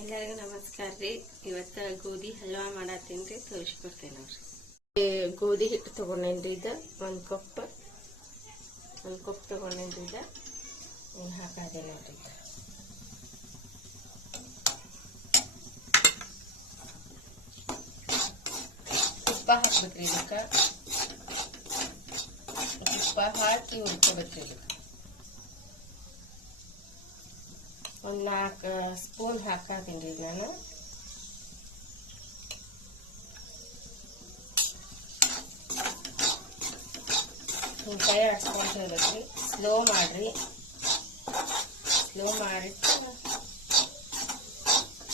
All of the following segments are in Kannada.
ಎಲ್ಲರಿಗೂ ನಮಸ್ಕಾರ ರೀ. ಇವತ್ತು ಗೋಧಿ ಹಲ್ವಾ ಮಾಡತ್ತೀನಿ, ತೋರಿಸ್ಕೊಡ್ತೇನೆ ನೋಡ್ರಿ. ಗೋಧಿ ಹಿಟ್ಟು ತಗೊಂಡೇನ್ರಿ. ಇದು ಒಂದು ಕಪ್ ತಗೊಂಡೇನ್ರಿ. ಇದು ಹಾಕಾದೆ ನೋಡ್ರಿ. ತುಪ್ಪ ಹಾಕ್ಬೇಕ್ರಿ. ಇದಕ್ಕೆ ತುಪ್ಪ ಹಾಕಿ ಹುರ್ಕೋಬೇಕ್ರಿ. ಇದಕ್ಕೆ ಒಂದು 4 ಸ್ಪೂನ್ ಹಾಕತ್ತೀನಿ ನಾನು. ಕೈ ಆಡ್ಸ್ಕೊಂತ ಇರ್ಬೇಕ್ರಿ. ಸ್ಲೋ ಮಾಡಿ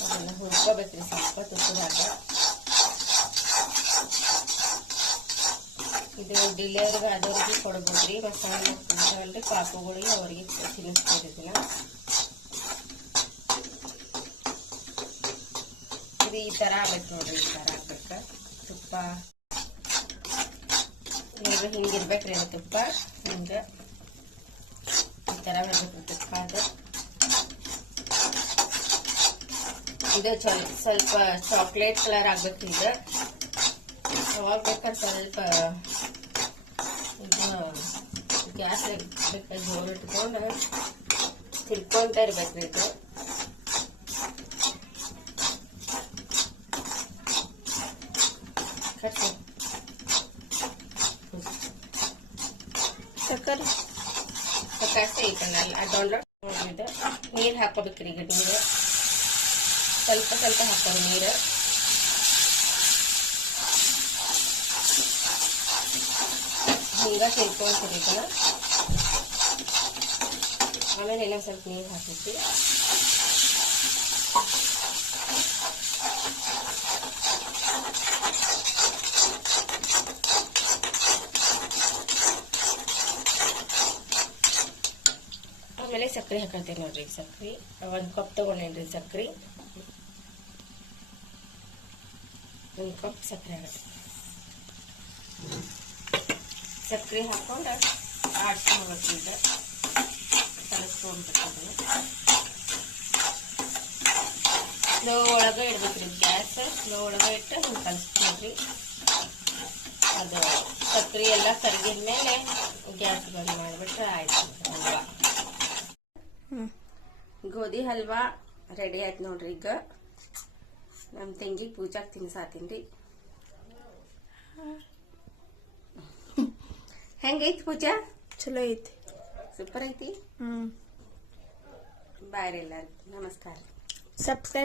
ಅದನ್ನ ಹುರ್ಕೋಬೇಕ್ರಿ ಸ್ವಲ್ಪ ತುಪ್ಪದಾಗ. ಇದು ಡಿಲಿವರಿಗೆ ಆದವ್ರಿಗೆ ಕೊಡ್ಬೋದ್ರಿ. ಮಸಾಲೆ ಮಕ್ಕಳು ಪಾಪುಗಳಿಗೆ ಅವ್ರಿಗೆ ತಿನ್ನಿಸ್ತಿದ್ದೀನ. ಈ ತರ ಆಗ್ಬೇಕು ನೋಡ್ರಿ. ಈ ತರ ಆಗ್ಬೇಕ. ತುಪ್ಪ ಹಿಂಗಿರ್ಬೇಕ್ರಿ. ತುಪ್ಪ ಹಿಂಗ ಈ ತರ ಬರ್ಬೇಕ್ರಿ. ತುಪ್ಪ ಇದು ಸ್ವಲ್ಪ ಚಾಕ್ಲೇಟ್ ಕಲರ್ ಆಗ್ಬೇಕ್ರಿ. ಇದು ಅವಾಗ ಬೇಕಾದ್ರೆ ಸ್ವಲ್ಪ ಇದು ಗ್ಯಾಸ್ ಬೇಕಾದ್ರೆ ಜೋರು ಇಟ್ಕೊಂಡು ತಿರ್ಕೊಂತ ಇರ್ಬೇಕ್ರಿ. ಇದು ಸಕ್ಕರೆ ಅದೊಂದು ನೀರು ಹಾಕೋಬೇಕ್ರಿ. ಈಗ ನೀರು ಸ್ವಲ್ಪ ಹಾಕೋರಿ. ನೀರು ಹಿಂಗ ತಿರ್ಕೊಂತೀರಿ. ಇದನ್ನ ಆಮೇಲೆ ಇನ್ನೊಂದು ಸ್ವಲ್ಪ ನೀರು ಹಾಕಿಸಿ ಆಮೇಲೆ ಸಕ್ಕರೆ ಹಾಕತ್ತೇನೆ ನೋಡ್ರಿ. ಸಕ್ಕರೆ 1 ಕಪ್ ತಗೊಂಡೇನ್ರಿ. ಸಕ್ಕರೆ 1 ಕಪ್ ಸಕ್ಕರೆ ಆಗುತ್ತೆ. ಸಕ್ಕರೆ ಹಾಕೊಂಡು ಆಡ್ಸ್ಕೊಳ್ಬೇಕ್ರಿ. ಈಗ ಕಲಸ್ಕೊಂಡ್ಬೇಕು. ಸ್ಲೋ ಒಳಗೆ ಇಡ್ಬೇಕ್ರಿ. ಗ್ಯಾಸ್ ಸ್ಲೋ ಒಳಗೆ ಇಟ್ಟು ಹಿಂಗೆ ಕಲಿಸ್ಕೊಂಡ್ರಿ. ಅದು ಸಕ್ಕರೆ ಎಲ್ಲ ಕರಗಿದ ಮೇಲೆ ಗ್ಯಾಸ್ ಬಂದ್ ಮಾಡಿಬಿಟ್ರೆ ಆಯ್ತು ಹಲ್ವಾ. ಗೋಧಿ ಹಲ್ವಾ ರೆಡಿ ಆಯ್ತು ನೋಡ್ರಿ. ಈಗ ನಮ್ಮ ತಂಗಿ ಪೂಜಾಕ್ ತಿನ್ಸಾತೀನಿ. ಹೆಂಗೈತಿ ಪೂಜಾ? ಚಲೋ ಐತಿ. ಸೂಪರ್ ಐತಿ. ಬಾಯ್ ಎಲ್ಲರಿಗೂ ನಮಸ್ಕಾರ. ಸಬ್ಸ್ಕ್ರೈಬ್